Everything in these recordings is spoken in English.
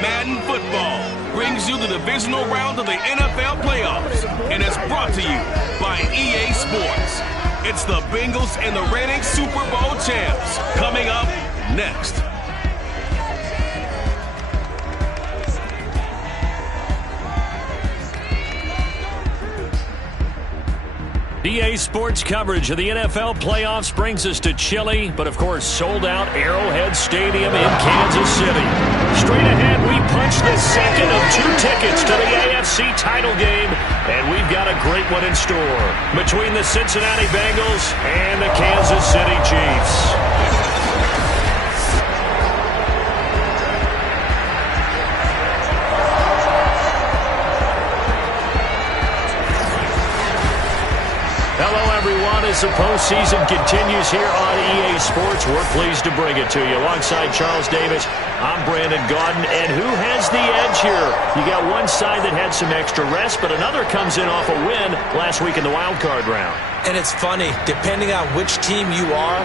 Madden Football brings you the divisional round of the NFL playoffs and is brought to you by EA Sports. It's the Bengals and the reigning Super Bowl champs coming up next. EA Sports coverage of the NFL playoffs brings us to chilly, but of course sold-out Arrowhead Stadium in Kansas City. Straight ahead, we punch the second of 2 tickets to the AFC title game, and we've got a great one in store between the Cincinnati Bengals and the Kansas City Chiefs. Hello, everyone. As the postseason continues here on EA Sports, we're pleased to bring it to you. Alongside Charles Davis, I'm Brandon Gaudin. And who has the edge here? You got one side that had some extra rest, but another comes in off a win last week in the wild card round. And it's funny, depending on which team you are,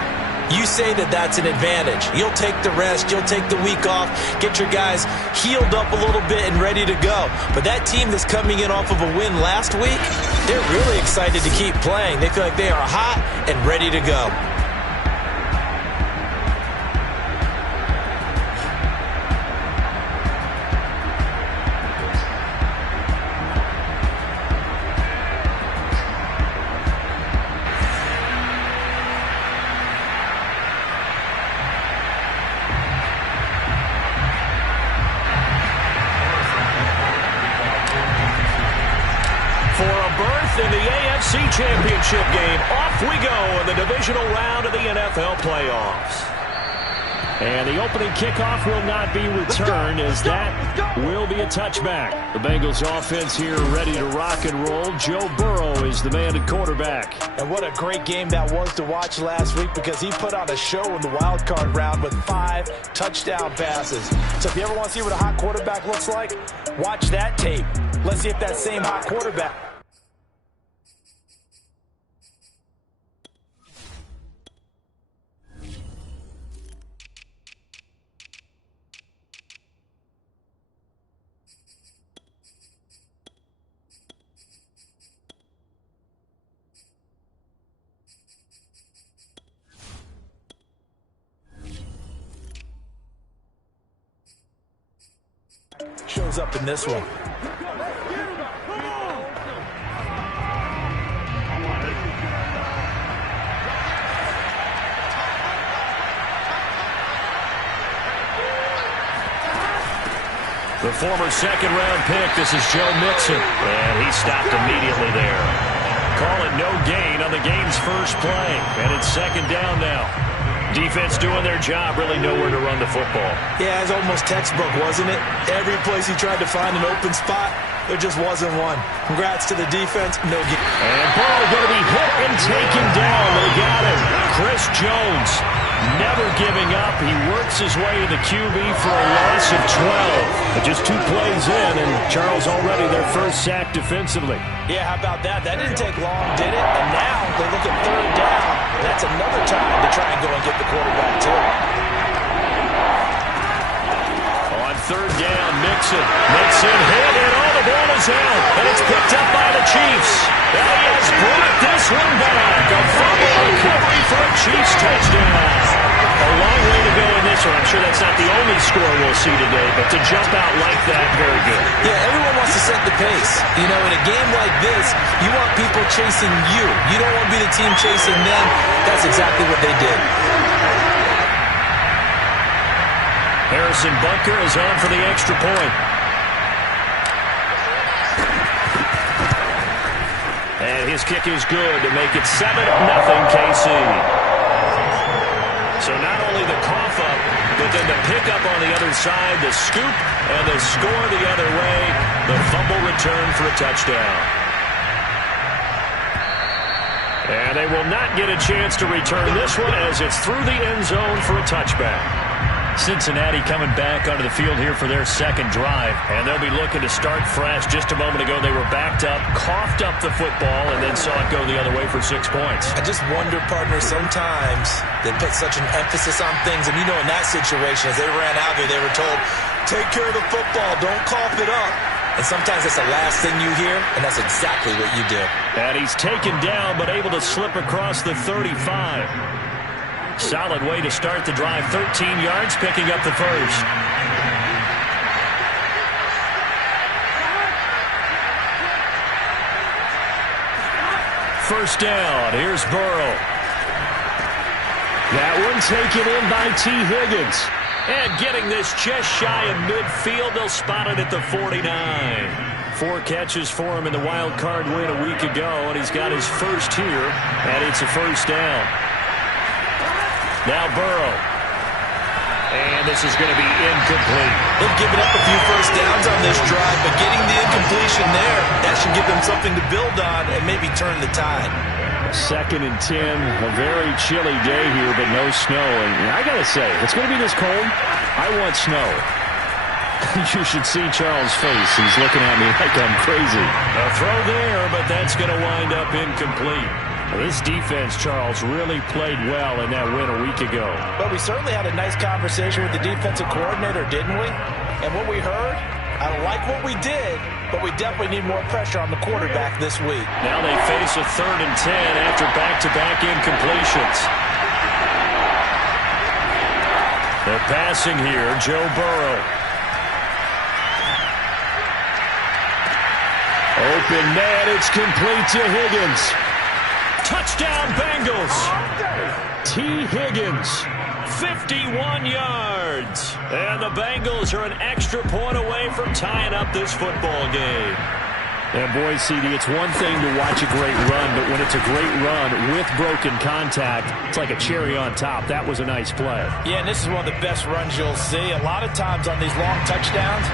you say that that's an advantage. You'll take the rest, you'll take the week off, get your guys healed up a little bit and ready to go. But that team that's coming in off of a win last week, they're really excited to keep playing. They feel like they are hot and ready to go. In the AFC Championship game, off we go in the divisional round of the NFL playoffs. And the opening kickoff will not be returned, as that will be a touchback. The Bengals offense here ready to rock and roll. Joe Burrow is the man at quarterback. And what a great game that was to watch last week, because he put on a show in the wild card round with 5 touchdown passes. So if you ever want to see what a hot quarterback looks like, watch that tape. Let's see if that same hot quarterback shows up in this one. The former second-round pick, this is Joe Mixon, and he stopped immediately there. Call it no gain on the game's first play, and it's second down now. Defense doing their job, really nowhere to run the football. Yeah, it's almost textbook, wasn't it? Every place he tried to find an open spot, there just wasn't one. Congrats to the defense, no gain. And Burrow going to be hit and taken down. They got him. Chris Jones never giving up. He works his way to the QB for a loss of 12. But just 2 plays in, and Charles already their first sack defensively. Yeah, how about that? That didn't take long, did it? And now they look at third down. That's another time to try and go and get the quarterback, too. On third down, Mixon hit, and all the ball is out. And it's picked up by the Chiefs. And he has brought this one back. A fumble recovery for a Chiefs touchdown. A long way to go in this one. I'm sure that's not the only score we'll see today, but to jump out like that, very good. Yeah, everyone wants to set the pace. You know, in a game like this, you want people chasing you. You don't want to be the team chasing them. That's exactly what they did. Harrison Butker is on for the extra point. And his kick is good to make it 7-0 KC. So not only the cough up, but then the pickup on the other side, the scoop, and the score the other way. The fumble return for a touchdown. And they will not get a chance to return this one, as it's through the end zone for a touchback. Cincinnati coming back onto the field here for their second drive, and they'll be looking to start fresh. Just a moment ago, they were backed up, coughed up the football, and then saw it go the other way for 6 points. I just wonder, partner, sometimes they put such an emphasis on things, and you know in that situation, as they ran out there, they were told, take care of the football, don't cough it up. And sometimes that's the last thing you hear, and that's exactly what you do. And he's taken down, but able to slip across the 35. Solid way to start the drive. 13 yards, picking up the first. First down. Here's Burrow. That one taken in by T. Higgins. And getting this just shy of midfield. They'll spot it at the 49. 4 catches for him in the wild card win a week ago, and he's got his first here, and it's a first down. Now Burrow. And this is going to be incomplete. They've given up a few first downs on this drive, but getting the incompletion there, that should give them something to build on and maybe turn the tide. 2nd and 10, a very chilly day here, but no snow. And I got to say, if it's going to be this cold, I want snow. You should see Charles' face. He's looking at me like I'm crazy. A throw there, but that's going to wind up incomplete. This defense, Charles, really played well in that win a week ago. But we certainly had a nice conversation with the defensive coordinator, didn't we? And what we heard, I don't like what we did, but we definitely need more pressure on the quarterback this week. Now they face a 3rd and 10 after back-to-back incompletions. They're passing here, Joe Burrow. Open man, it's complete to Higgins. Touchdown Bengals. T. Higgins, 51 yards. And the Bengals are an extra point away from tying up this football game. And boy, CD, it's one thing to watch a great run, but when it's a great run with broken contact, it's like a cherry on top. That was a nice play. Yeah, and this is one of the best runs you'll see. A lot of times on these long touchdowns,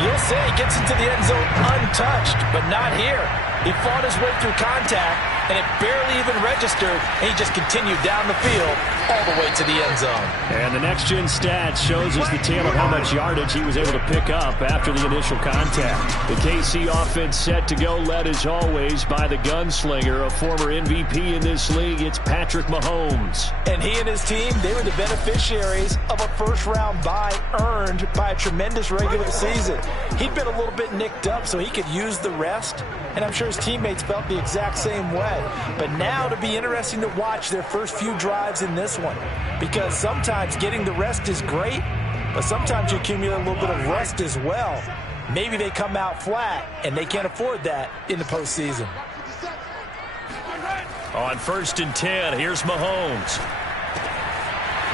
you'll see he gets into the end zone untouched, but not here. He fought his way through contact, and it barely even registered, and he just continued down the field all the way to the end zone. And the next-gen stats shows us the tale of how much yardage he was able to pick up after the initial contact. The KC offense set to go, led as always by the gunslinger, a former MVP in this league. It's Patrick Mahomes. And he and his team, they were the beneficiaries of a first-round bye earned by a tremendous regular season. He'd been a little bit nicked up, so he could use the rest, and I'm sure his teammates felt the exact same way. But now it'll be interesting to watch their first few drives in this one, because sometimes getting the rest is great, but sometimes you accumulate a little bit of rust as well. Maybe they come out flat, and they can't afford that in the postseason. On 1st and 10, here's Mahomes.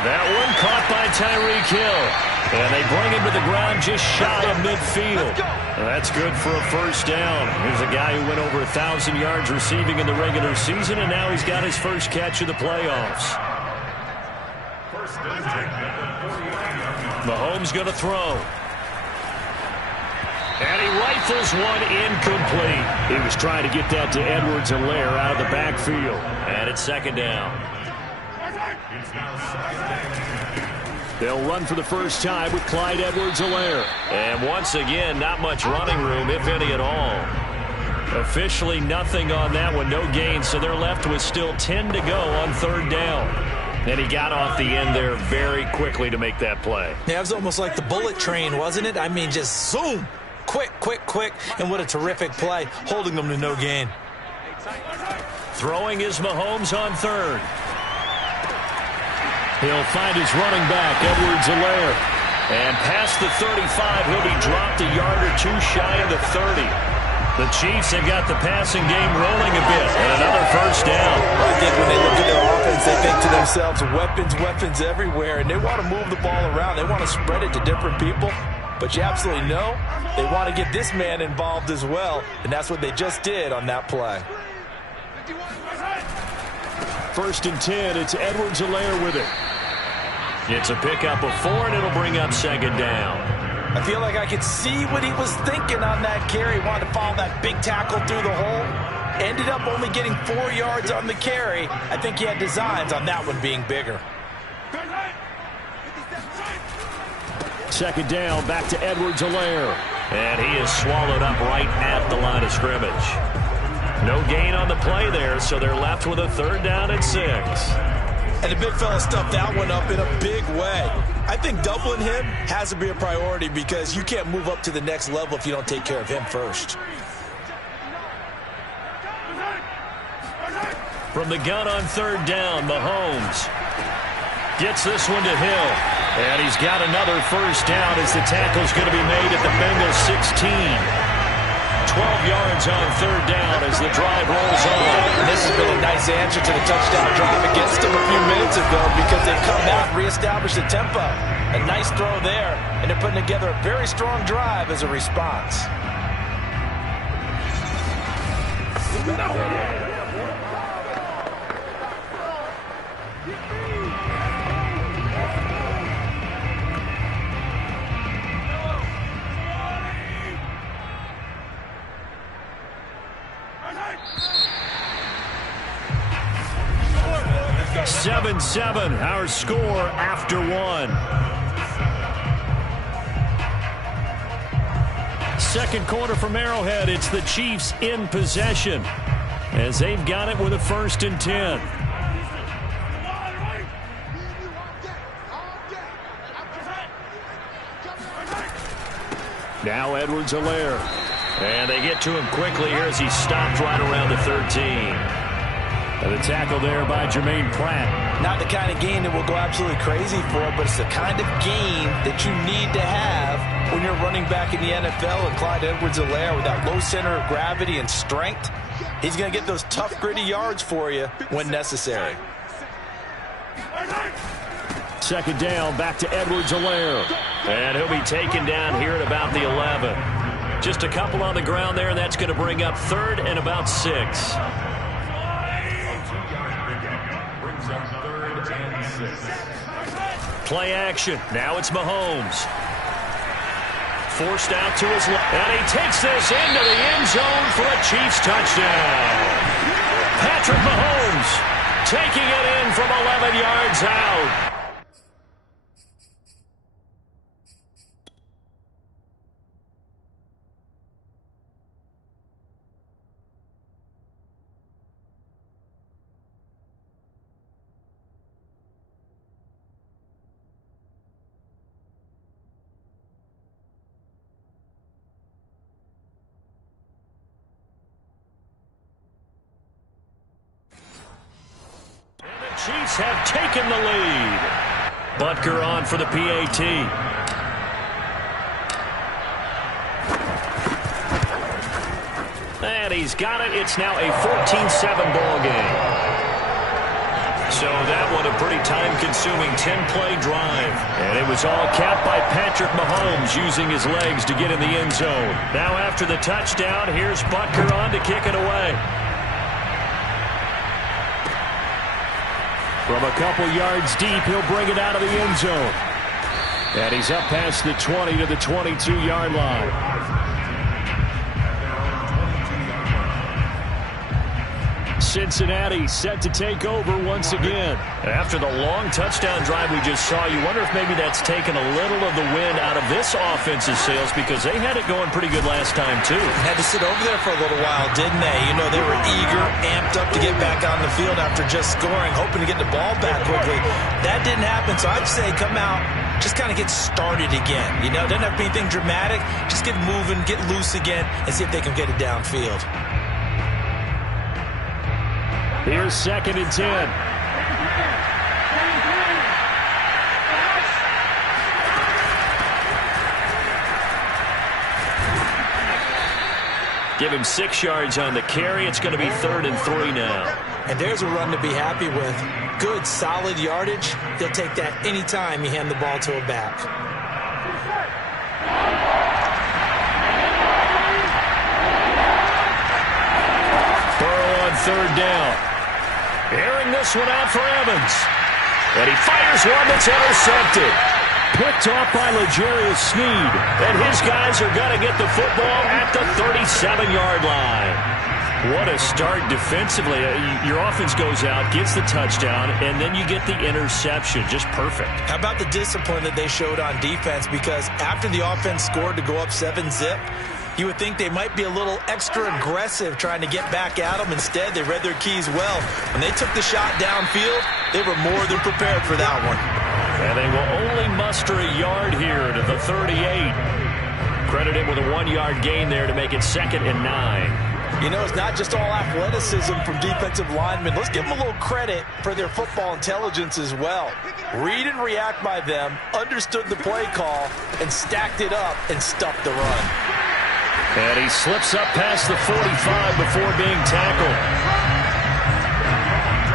That one caught by Tyreek Hill. And they bring him to the ground just shy of midfield. That's good for a first down. Here's a guy who went over 1,000 yards receiving in the regular season, and now he's got his first catch of the playoffs. Mahomes going to throw. And he rifles one incomplete. He was trying to get that to Edwards-Helaire out of the backfield. And it's 2nd down. They'll run for the first time with Clyde Edwards-Helaire. And once again, not much running room, if any at all. Officially nothing on that one, no gain, so they're left with still 10 to go on 3rd down. And he got off the end there very quickly to make that play. Yeah, it was almost like the bullet train, wasn't it? I mean, just zoom. Quick, quick, quick. And what a terrific play, holding them to no gain. Throwing is Mahomes on 3rd. He'll find his running back, Edwards-Helaire. And past the 35, he'll be dropped a yard or two shy of the 30. The Chiefs have got the passing game rolling a bit. And another first down. I think when they look at their offense, they think to themselves, weapons, weapons everywhere. And they want to move the ball around. They want to spread it to different people. But you absolutely know they want to get this man involved as well. And that's what they just did on that play. 1st and 10, it's Edwards-Helaire with it. It's a pickup of 4, and it'll bring up 2nd down. I feel like I could see what he was thinking on that carry. He wanted to follow that big tackle through the hole. Ended up only getting 4 yards on the carry. I think he had designs on that one being bigger. Second down, back to Edwards-Helaire. And he is swallowed up right at the line of scrimmage. No gain on the play there, so they're left with a 3rd down and 6. And the big fella stuffed that one up in a big way. I think doubling him has to be a priority because you can't move up to the next level if you don't take care of him first. From the gun on 3rd down, Mahomes gets this one to Hill. And he's got another 1st down as the tackle's going to be made at the Bengals 16. 12 yards on 3rd down as the drive rolls on. And this has been a nice answer to the touchdown drive against them a few minutes ago because they've come out and reestablished the tempo. A nice throw there, and they're putting together a very strong drive as a response. Seven, our score after 1. Second quarter from Arrowhead. It's the Chiefs in possession as they've got it with a 1st and 10. Now Edwards-Helaire. And they get to him quickly here as he stopped right around the 13. And the tackle there by Jermaine Pratt. Not the kind of game that we'll go absolutely crazy for, but it's the kind of game that you need to have when you're running back in the NFL. And Clyde Edwards-Helaire, with that low center of gravity and strength, he's going to get those tough, gritty yards for you when necessary. Second down, back to Edwards-Helaire. And he'll be taken down here at about the 11. Just a couple on the ground there, and that's going to bring up 3rd and about 6. Play action. Now it's Mahomes. Forced out to his left. And he takes this into the end zone for a Chiefs touchdown. Patrick Mahomes taking it in from 11 yards out. Chiefs have taken the lead. Butker on for the PAT. And he's got it. It's now a 14-7 ball game. So that one a pretty time-consuming 10-play drive. And it was all capped by Patrick Mahomes using his legs to get in the end zone. Now after the touchdown, here's Butker on to kick it away. From a couple yards deep, he'll bring it out of the end zone. And he's up past the 20 to the 22-yard line. Cincinnati set to take over once again. After the long touchdown drive we just saw, you wonder if maybe that's taken a little of the wind out of this offense's sails because they had it going pretty good last time, too. Had to sit over there for a little while, didn't they? You know, they were eager, amped up to get back on the field after just scoring, hoping to get the ball back quickly. That didn't happen, so I'd say come out, just kind of get started again. You know, doesn't have to be anything dramatic. Just get moving, get loose again, and see if they can get it downfield. Here's 2nd and 10. Give him 6 yards on the carry. It's going to be 3rd and 3 now. And there's a run to be happy with. Good, solid yardage. They'll take that anytime you hand the ball to a back. Burrow on 3rd down. Airing this one out for Evans. And he fires one that's intercepted. Picked off by L'Jarius Sneed. And his guys are going to get the football at the 37-yard line. What a start defensively. Your offense goes out, gets the touchdown, and then you get the interception. Just perfect. How about the discipline that they showed on defense? Because after the offense scored to go up 7-zip, you would think they might be a little extra aggressive trying to get back at them. Instead, they read their keys well. When they took the shot downfield, they were more than prepared for that one. And they will only muster a yard here to the 38. Credited with a 1-yard gain there to make it 2nd and 9. You know, it's not just all athleticism from defensive linemen. Let's give them a little credit for their football intelligence as well. Read and react by them, understood the play call, and stacked it up and stuffed the run. And he slips up past the 45 before being tackled.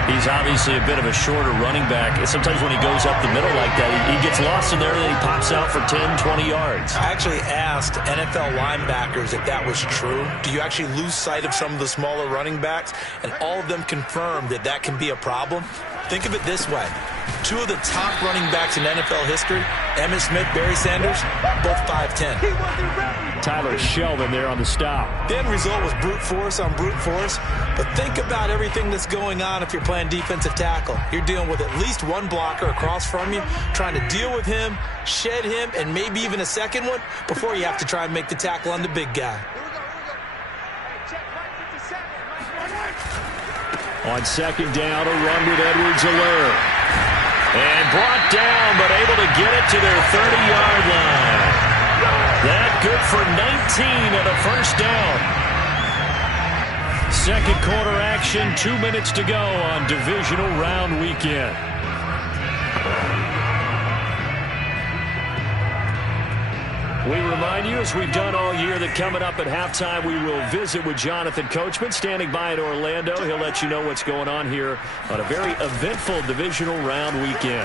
He's obviously a bit of a shorter running back. Sometimes when he goes up the middle like that, he gets lost in there and then he pops out for 10, 20 yards. I actually asked NFL linebackers if that was true. Do you actually lose sight of some of the smaller running backs? And all of them confirmed that that can be a problem. Think of it this way. 2 of the top running backs in NFL history, Emmitt Smith, Barry Sanders, both 5'10". Tyler Shelvin there on the stop. The end result was brute force on brute force. But think about everything that's going on if you're playing defensive tackle. You're dealing with at least one blocker across from you, trying to deal with him, shed him, and maybe even a second one before you have to try and make the tackle on the big guy. On 2nd down, a run with Edwards-Helaire. And brought down, but able to get it to their 30-yard line. That good for 19 and a first down. Second quarter action, 2 minutes to go on divisional round weekend. We remind you, as we've done all year, that coming up at halftime, we will visit with Jonathan Coachman, standing by in Orlando. He'll let you know what's going on here on a very eventful divisional round weekend.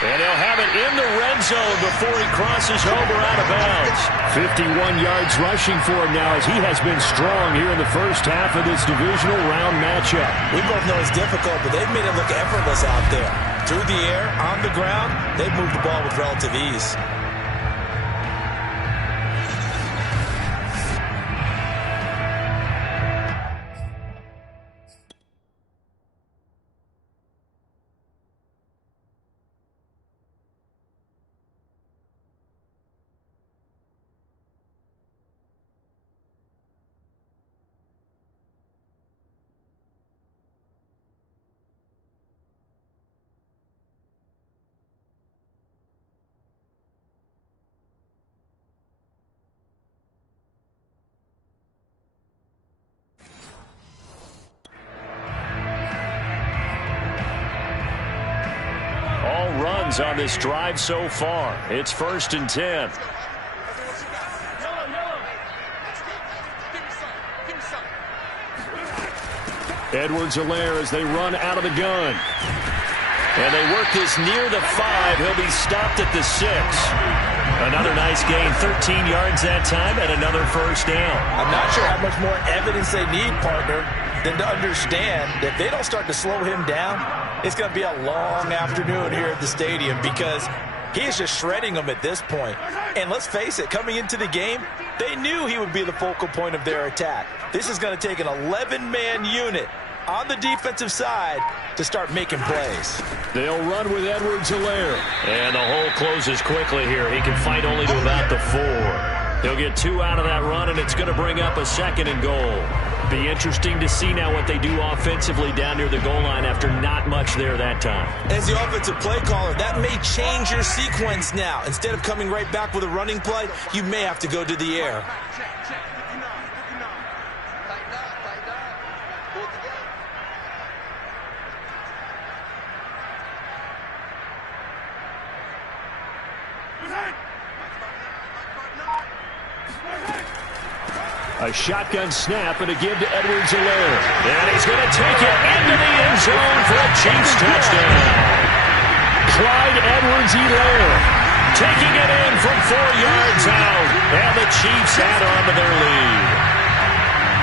And he'll have it in the red zone before he crosses over out of bounds. 51 yards rushing for him now, as he has been strong here in the first half of this divisional round matchup. We both know it's difficult, but they've made it look effortless out there. Through the air, on the ground, they've moved the ball with relative ease. On this drive so far. It's 1st and 10. Edwards-Helaire as they run out of the gun. And they work this near the 5. He'll be stopped at the 6. Another nice gain, 13 yards that time, and another first down. I'm not sure how much more evidence they need, partner, than to understand that if they don't start to slow him down, it's going to be a long afternoon here at the stadium, because he is just shredding them at this point. And let's face it, coming into the game, they knew he would be the focal point of their attack. This is going to take an 11-man unit on the defensive side to start making plays. They'll run with Edwards-Helaire. And the hole closes quickly here. He can fight only to about the 4. He'll get 2 out of that run, and it's going to bring up a 2nd and goal. Be interesting to see now what they do offensively down near the goal line after not much there that time. As the offensive play caller, that may change your sequence now. Instead of coming right back with a running play, you may have to go to the air. A shotgun snap and a give to Edwards-Helaire. And he's going to take it into the end zone for a Chiefs touchdown. Clyde Edwards-Helaire taking it in from 4 yards out. And the Chiefs add on to their lead.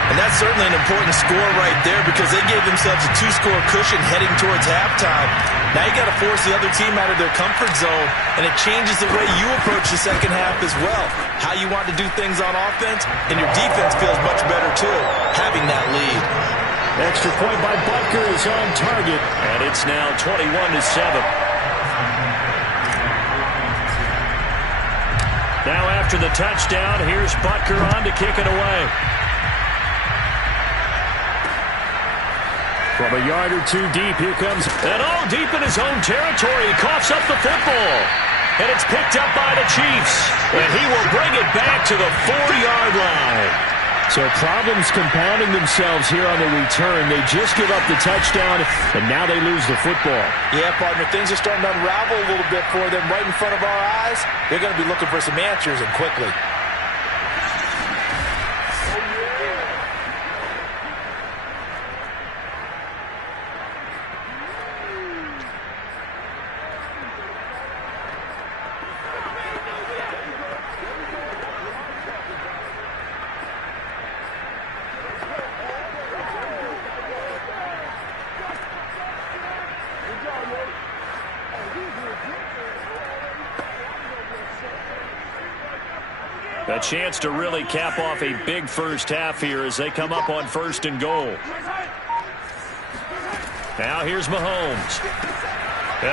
And that's certainly an important score right there because they gave themselves a 2-score cushion heading towards halftime. Now you got to force the other team out of their comfort zone, and it changes the way you approach the second half as well. How you want to do things on offense, and your defense feels much better too, having that lead. Extra point by Butker is on target, and it's now 21-7. Now after the touchdown, here's Butker on to kick it away. From a yard or two deep, here comes, and all deep in his own territory. He coughs up the football, and it's picked up by the Chiefs, and he will bring it back to the 4-yard line. So problems compounding themselves here on the return. They just give up the touchdown, and now they lose the football. Yeah, partner, things are starting to unravel a little bit for them right in front of our eyes. They're going to be looking for some answers, and quickly. A chance to really cap off a big first half here as they come up on 1st and goal. Now here's Mahomes.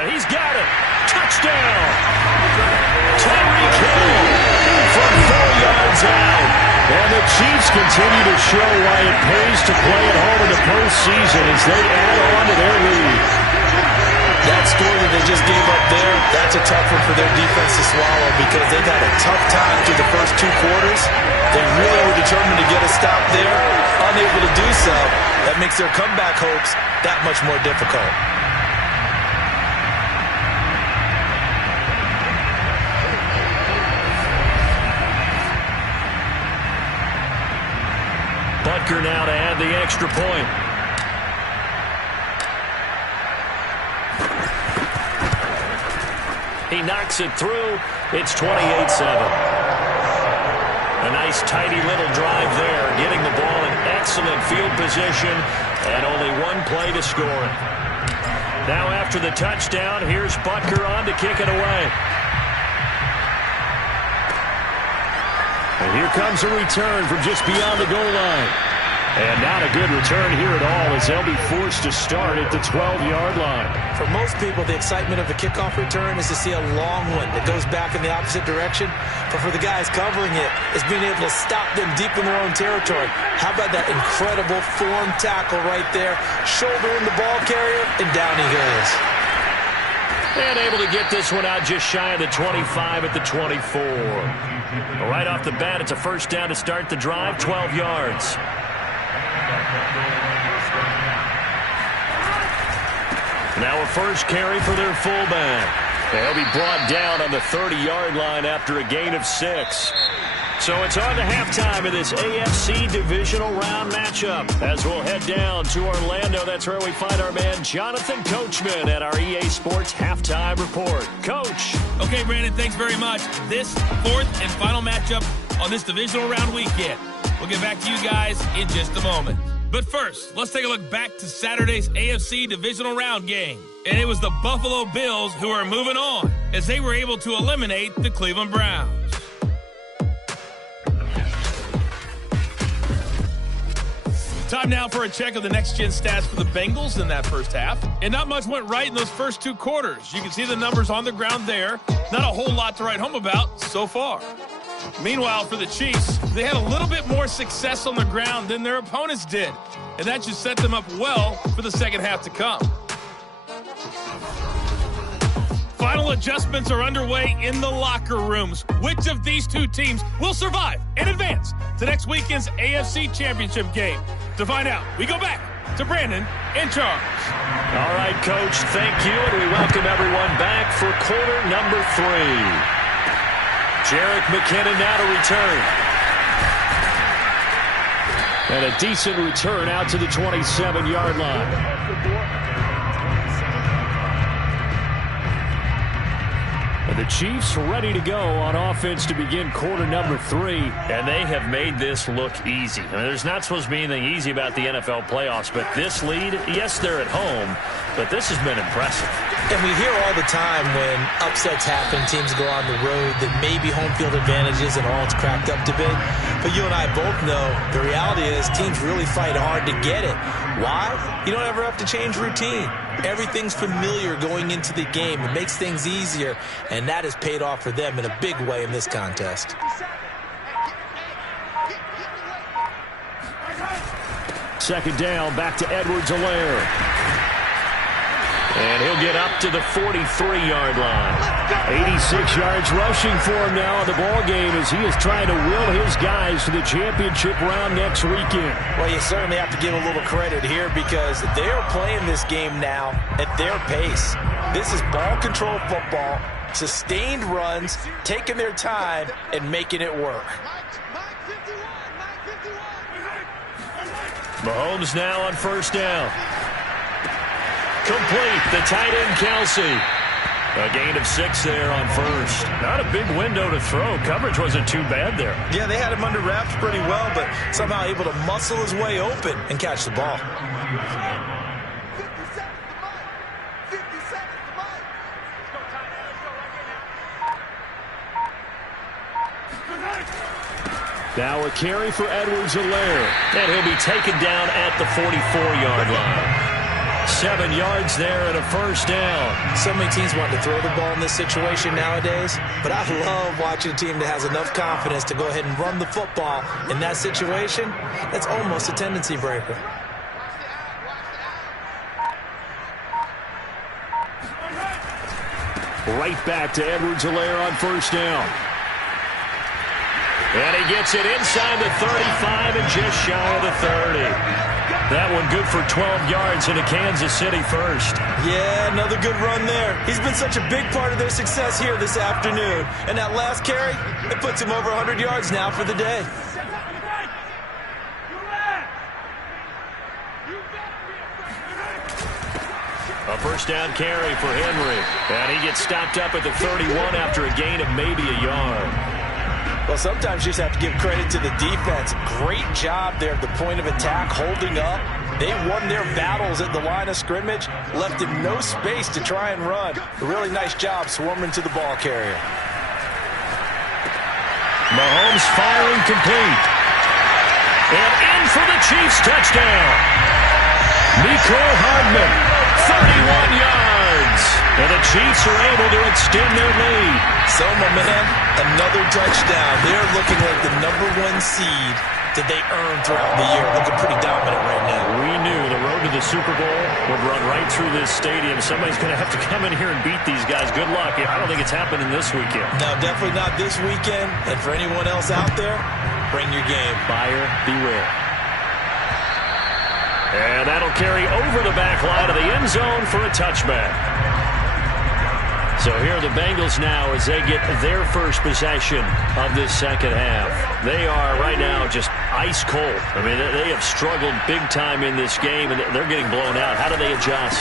He's got it. Touchdown. Tyreek Hill from 4 yards out. And the Chiefs continue to show why it pays to play at home in the postseason as they add on to their lead. That score that they just gave up there, that's a tough one for their defense to swallow because they've had a tough time through the first 2 quarters. They really were determined to get a stop there. Unable to do so, that makes their comeback hopes that much more difficult. Butker now to add the extra point. He knocks it through. It's 28-7. A nice, tidy little drive there, getting the ball in excellent field position, and only 1 play to score it. Now after the touchdown, here's Butker on to kick it away. And here comes a return from just beyond the goal line. And not a good return here at all as they'll be forced to start at the 12-yard line. For most people, the excitement of a kickoff return is to see a long one that goes back in the opposite direction. But for the guys covering it, it's being able to stop them deep in their own territory. How about that incredible form tackle right there? Shoulder in the ball carrier, and down he goes. And able to get this one out just shy of the 25 at the 24. Right off the bat, it's a first down to start the drive, 12 yards. Now a first carry for their fullback. They'll be brought down on the 30-yard line after a gain of 6. So it's on to halftime of this AFC divisional round matchup. As we'll head down to Orlando, that's where we find our man Jonathan Coachman at our EA Sports Halftime Report. Coach. Okay, Brandon, thanks very much. This 4th and final matchup on this divisional round weekend. We'll get back to you guys in just a moment. But first, let's take a look back to Saturday's AFC divisional round game. And it was the Buffalo Bills who are moving on as they were able to eliminate the Cleveland Browns. Time now for a check of the next-gen stats for the Bengals in that first half. And not much went right in those first 2 quarters. You can see the numbers on the ground there. Not a whole lot to write home about so far. Meanwhile, for the Chiefs, they had a little bit more success on the ground than their opponents did. And that should set them up well for the second half to come. Final adjustments are underway in the locker rooms. Which of these 2 teams will survive and advance to next weekend's AFC Championship game? To find out, we go back to Brandon and Charles. All right, Coach, thank you, and we welcome everyone back for quarter number 3. Jerick McKinnon now to return. And a decent return out to the 27-yard line. The Chiefs ready to go on offense to begin quarter number 3. And they have made this look easy. I mean, there's not supposed to be anything easy about the NFL playoffs, but this lead, yes, they're at home, but this has been impressive. And we hear all the time when upsets happen, teams go on the road, that maybe home field advantage isn't all it's cracked up to be. But you and I both know the reality is teams really fight hard to get it. Why? You don't ever have to change routine. Everything's familiar going into the game. It makes things easier, and that has paid off for them in a big way in this contest. Second down, back to Edwards-Helaire. And he'll get up to the 43-yard line. 86 yards rushing for him now in the ballgame as he is trying to will his guys to the championship round next weekend. Well, you certainly have to give a little credit here because they're playing this game now at their pace. This is ball control football, sustained runs, taking their time, and making it work. Mahomes now on first down. Complete, the tight end Kelsey. A gain of 6 there on first. Not a big window to throw. Coverage wasn't too bad there. Yeah, they had him under wraps pretty well, but somehow able to muscle his way open and catch the ball. Now a carry for Edwards-Helaire. And he'll be taken down at the 44-yard line. 7 yards there and a first down. So many teams want to throw the ball in this situation nowadays, but I love watching a team that has enough confidence to go ahead and run the football in that situation. That's almost a tendency breaker. Right back to Edwards-Helaire on first down. And he gets it inside the 35 and just shy of the 30. That one good for 12 yards into Kansas City first. Yeah, another good run there. He's been such a big part of their success here this afternoon. And that last carry, it puts him over 100 yards now for the day. A first down carry for Henry. And he gets stopped up at the 31 after a gain of maybe a yard. Well, sometimes you just have to give credit to the defense. Great job there at the point of attack, holding up. They won their battles at the line of scrimmage, left him no space to try and run. A really nice job swarming to the ball carrier. Mahomes firing complete. And in for the Chiefs touchdown. Mecole Hardman, 31 yards. And the Chiefs are able to extend their lead. So, my man, another touchdown. They're looking like the #1 seed that they earned throughout the year. Looking pretty dominant right now. We knew the road to the Super Bowl would run right through this stadium. Somebody's going to have to come in here and beat these guys. Good luck. I don't think it's happening this weekend. No, definitely not this weekend. And for anyone else out there, bring your game. Buyer beware. And that'll carry over the back line of the end zone for a touchback. So here are the Bengals now as they get their first possession of this second half. They are right now just ice cold. I mean, they have struggled big time in this game, and they're getting blown out. How do they adjust?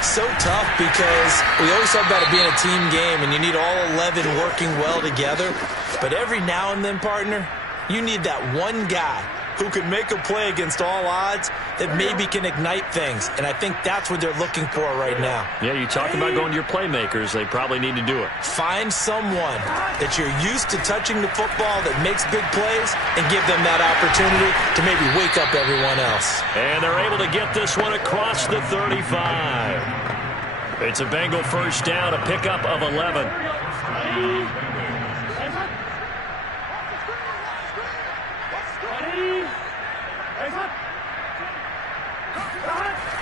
So tough because we always talk about it being a team game, and you need all 11 working well together. But every now and then, partner, you need that one guy who can make a play against all odds that maybe can ignite things. And I think that's what they're looking for right now. Yeah, you talk about going to your playmakers. They probably need to do it. Find someone that you're used to touching the football that makes big plays and give them that opportunity to maybe wake up everyone else. And they're able to get this one across the 35. It's a Bengal first down, a pickup of 11.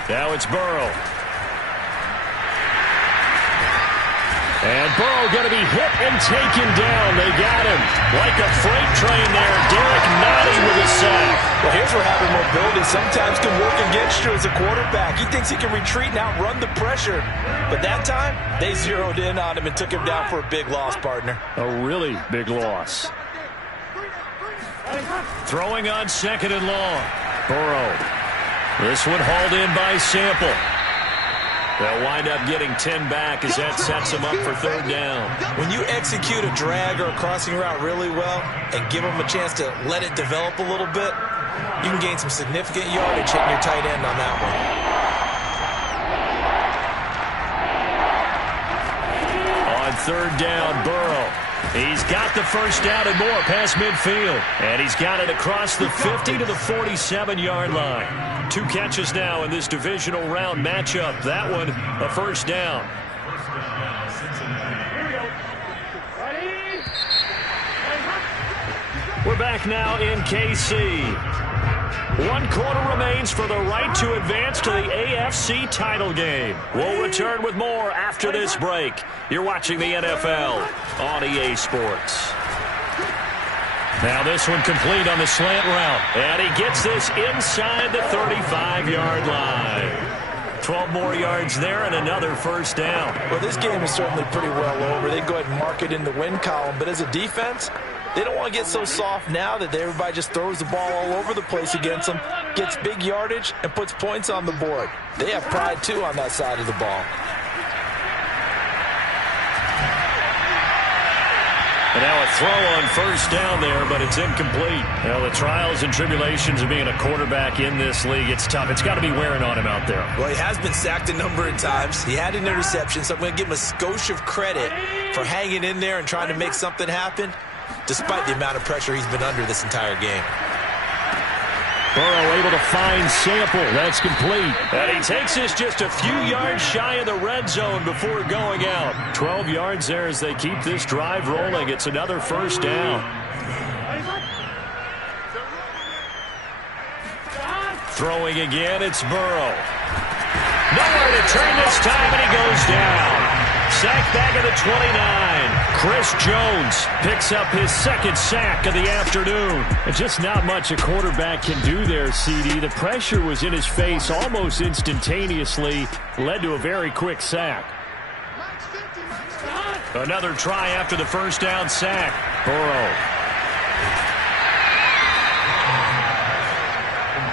Now it's Burrow. And Burrow going to be hit and taken down. They got him like a freight train there. Derek Nottie with a sack. Well, here's where having mobility sometimes can work against you as a quarterback. He thinks he can retreat and outrun the pressure. But that time, they zeroed in on him and took him down for a big loss, partner. A really big loss. Throwing on second and long. Burrow. This one hauled in by Sample. They'll wind up getting 10 back as that sets them up for third down. When you execute a drag or a crossing route really well and give them a chance to let it develop a little bit, you can gain some significant yardage hitting your tight end on that one. On third down, Burrow. He's got the first down and more past midfield. And he's got it across the 50 to the 47-yard line. 2 catches now in this divisional round matchup. That one, a first down. We're back now in KC. 1 quarter remains for the right to advance to the AFC title game. We'll return with more after this break. You're watching the NFL on EA Sports. Now this one complete on the slant route. And he gets this inside the 35-yard line. 12 more yards there and another first down. Well, this game is certainly pretty well over. They go ahead and mark it in the win column. But as a defense, they don't want to get so soft now that everybody just throws the ball all over the place against them, gets big yardage, and puts points on the board. They have pride, too, on that side of the ball. And now a throw on first down there, but it's incomplete. Well, the trials and tribulations of being a quarterback in this league, it's tough. It's got to be wearing on him out there. Well, he has been sacked a number of times. He had an interception, so I'm going to give him a skosh of credit for hanging in there and trying to make something happen, despite the amount of pressure he's been under this entire game. Burrow able to find Sample. That's complete. And he takes this just a few yards shy of the red zone before going out. 12 yards there as they keep this drive rolling. It's another first down. Throwing again, it's Burrow. Nowhere to turn this time, and he goes down. Sack back at the 29. Chris Jones picks up his second sack of the afternoon. And just not much a quarterback can do there, CD. The pressure was in his face almost instantaneously. Led to a very quick sack. Another try after the first down sack. Burrow.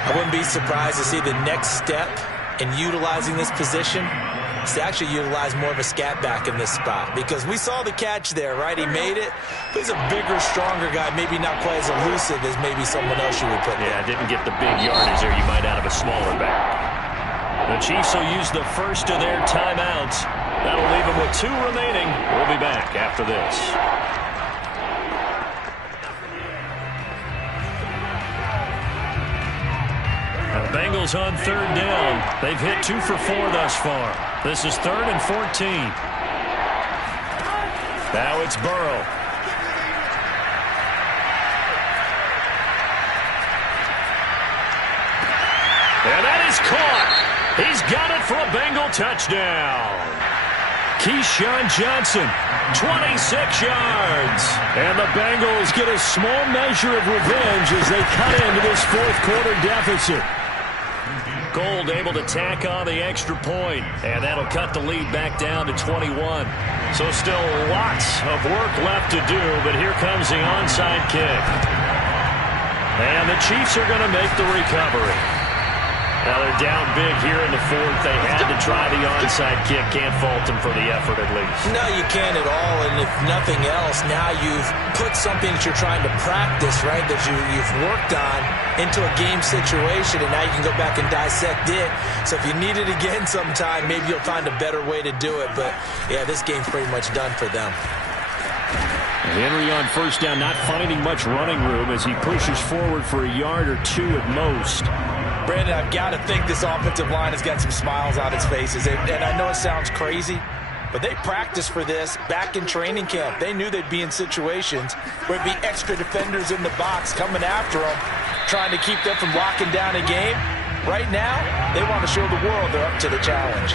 I wouldn't be surprised to see the next step in utilizing this position is to actually utilize more of a scat back in this spot, because we saw the catch there, right? He made it, but he's a bigger, stronger guy, maybe not quite as elusive as maybe someone else you would put there. Yeah, didn't get the big yardage there you might out of a smaller back. The Chiefs will use the first of their timeouts. That'll leave them with 2 remaining. We'll be back after this. The Bengals on third down. They've hit 2 for 4 thus far. This is 3rd and 14. Now it's Burrow. And that is caught. He's got it for a Bengal touchdown. Keyshawn Johnson, 26 yards. And the Bengals get a small measure of revenge as they cut into this 4th quarter deficit. Gold able to tack on the extra point, and that'll cut the lead back down to 21. So still lots of work left to do, but here comes the onside kick. And the Chiefs are going to make the recovery. Now they're down big here in the 4th. They had to try the onside kick. Can't fault them for the effort at least. No, you can't at all. And if nothing else, now you've put something that you're trying to practice, right, that you've worked on into a game situation, and now you can go back and dissect it. So if you need it again sometime, maybe you'll find a better way to do it. But, yeah, this game's pretty much done for them. Henry on first down, not finding much running room as he pushes forward for a yard or 2 at most. Brandon, I've got to think this offensive line has got some smiles on its faces. And I know it sounds crazy, but they practiced for this back in training camp. They knew they'd be in situations where it'd be extra defenders in the box coming after them, trying to keep them from locking down a game. Right now, they want to show the world they're up to the challenge.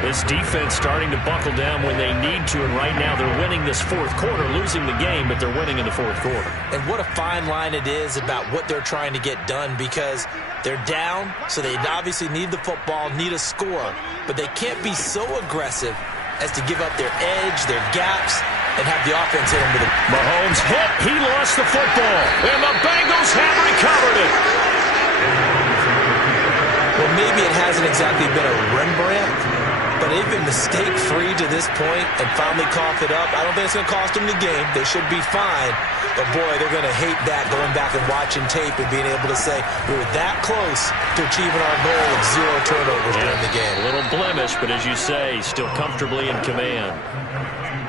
This defense starting to buckle down when they need to, and right now they're winning this 4th quarter, losing the game, but they're winning in the 4th quarter. And what a fine line it is about what they're trying to get done, because they're down, so they obviously need the football, need a score, but they can't be so aggressive as to give up their edge, their gaps, and have the offense hit them with it. Mahomes hit, he lost the football, and the Bengals have recovered it. Well, maybe it hasn't exactly been a Rembrandt, but they've been mistake-free to this point and finally cough it up. I don't think it's going to cost them the game. They should be fine. But, boy, they're going to hate that, going back and watching tape and being able to say we were that close to achieving our goal of 0 turnovers during the game. A little blemish, but as you say, still comfortably in command.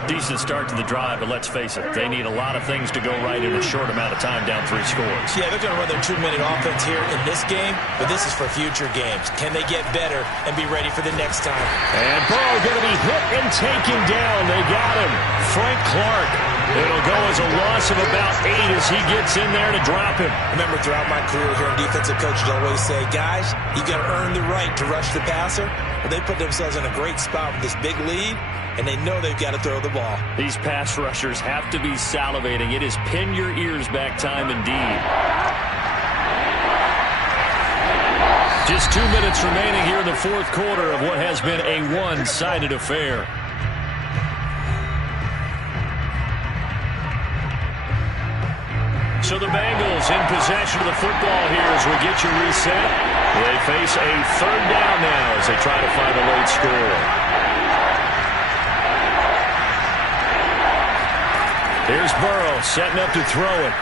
Decent start to the drive, but let's face it, they need a lot of things to go right in a short amount of time, down 3 scores. Yeah, they're going to run their 2-minute offense here in this game, but this is for future games. Can they get better and be ready for the next time? And Burrow going to be hit and taken down. They got him. Frank Clark. It'll go as a loss of about 8 as he gets in there to drop him. Remember, throughout my career here, defensive coaches always say, guys, you got to earn the right to rush the passer. Well, they put themselves in a great spot with this big lead, and they know they've got to throw the ball. These pass rushers have to be salivating. It is pin your ears back time indeed. Just 2 minutes remaining here in the fourth quarter of what has been a one-sided affair. So the Bengals in possession of the football here as we get you reset. They face a third down now as they try to find a late score. Here's Burrow setting up to throw it.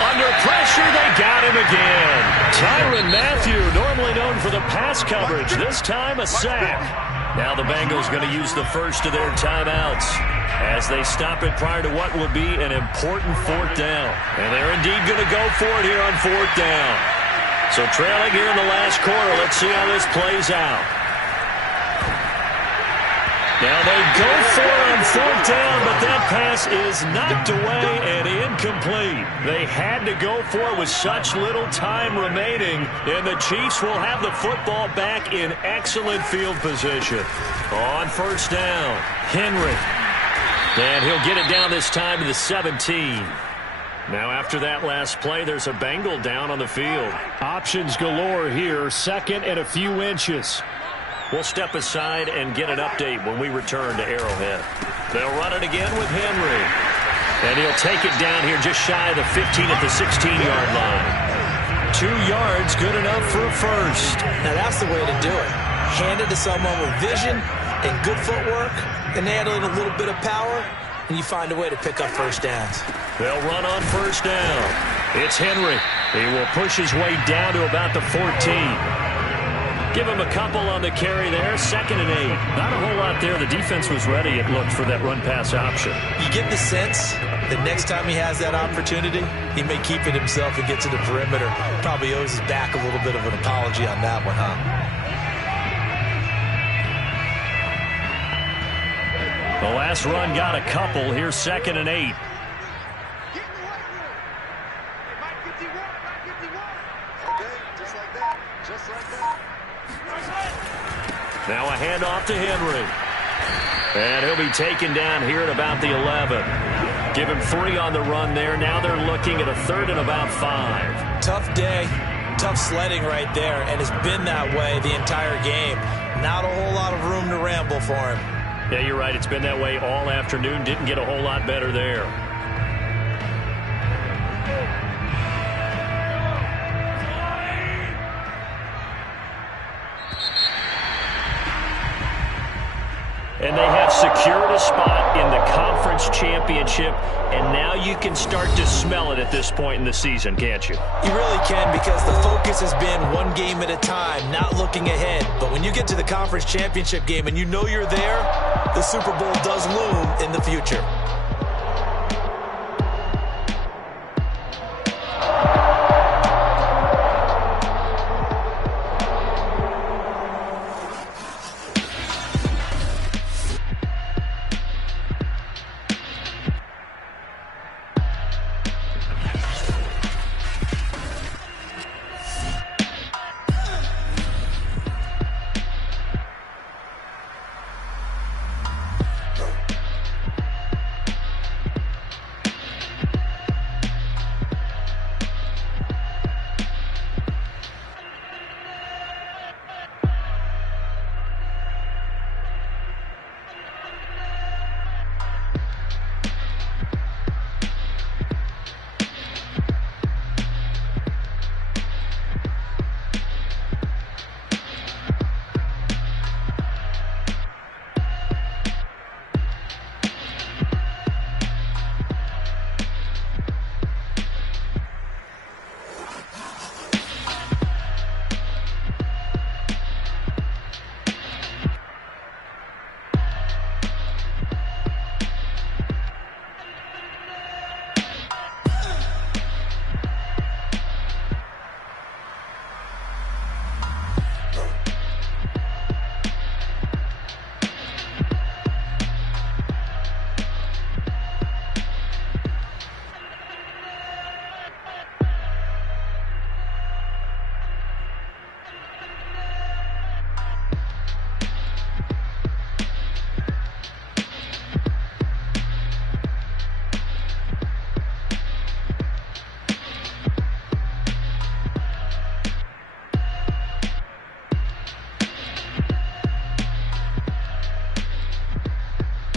Under pressure, they got him again. Tyrann Mathieu, normally known for the pass coverage, this time a sack. Now the Bengals going to use the first of their timeouts as they stop it prior to what will be an important fourth down. And they're indeed going to go for it here on fourth down. So trailing here in the last quarter, let's see how this plays out. Now they go for it on fourth down, but that pass is knocked away and incomplete. They had to go for it with such little time remaining, and the Chiefs will have the football back in excellent field position. On first down, Henry. And he'll get it down this time to the 17. Now after that last play, there's a Bengal down on the field. Options galore here, second and a few inches. We'll step aside and get an update when we return to Arrowhead. They'll run it again with Henry. And he'll take it down here just shy of the 15 at the 16-yard line. 2 yards, good enough for a first. Now that's the way to do it. Hand it to someone with vision and good footwork, and add in a little bit of power, and you find a way to pick up first downs. They'll run on first down. It's Henry. He will push his way down to about the 14. Give him a couple on the carry there. 2nd and 8. Not a whole lot there. The defense was ready, it looked, for that run-pass option. You get the sense that next time he has that opportunity, he may keep it himself and get to the perimeter. Probably owes his back a little bit of an apology on that one, huh? The last run got a couple. Here's 2nd and 8. Now a handoff to Henry. And he'll be taken down here at about the 11. Give him 3 on the run there. Now they're looking at a 3rd and about 5. Tough day, tough sledding right there, and it's been that way the entire game. Not a whole lot of room to ramble for him. Yeah, you're right. It's been that way all afternoon. Didn't get a whole lot better there. And they have secured a spot in the conference championship, and now you can start to smell it at this point in the season, can't you? You really can, because the focus has been one game at a time, not looking ahead. But when you get to the conference championship game and you know you're there, the Super Bowl does loom in the future.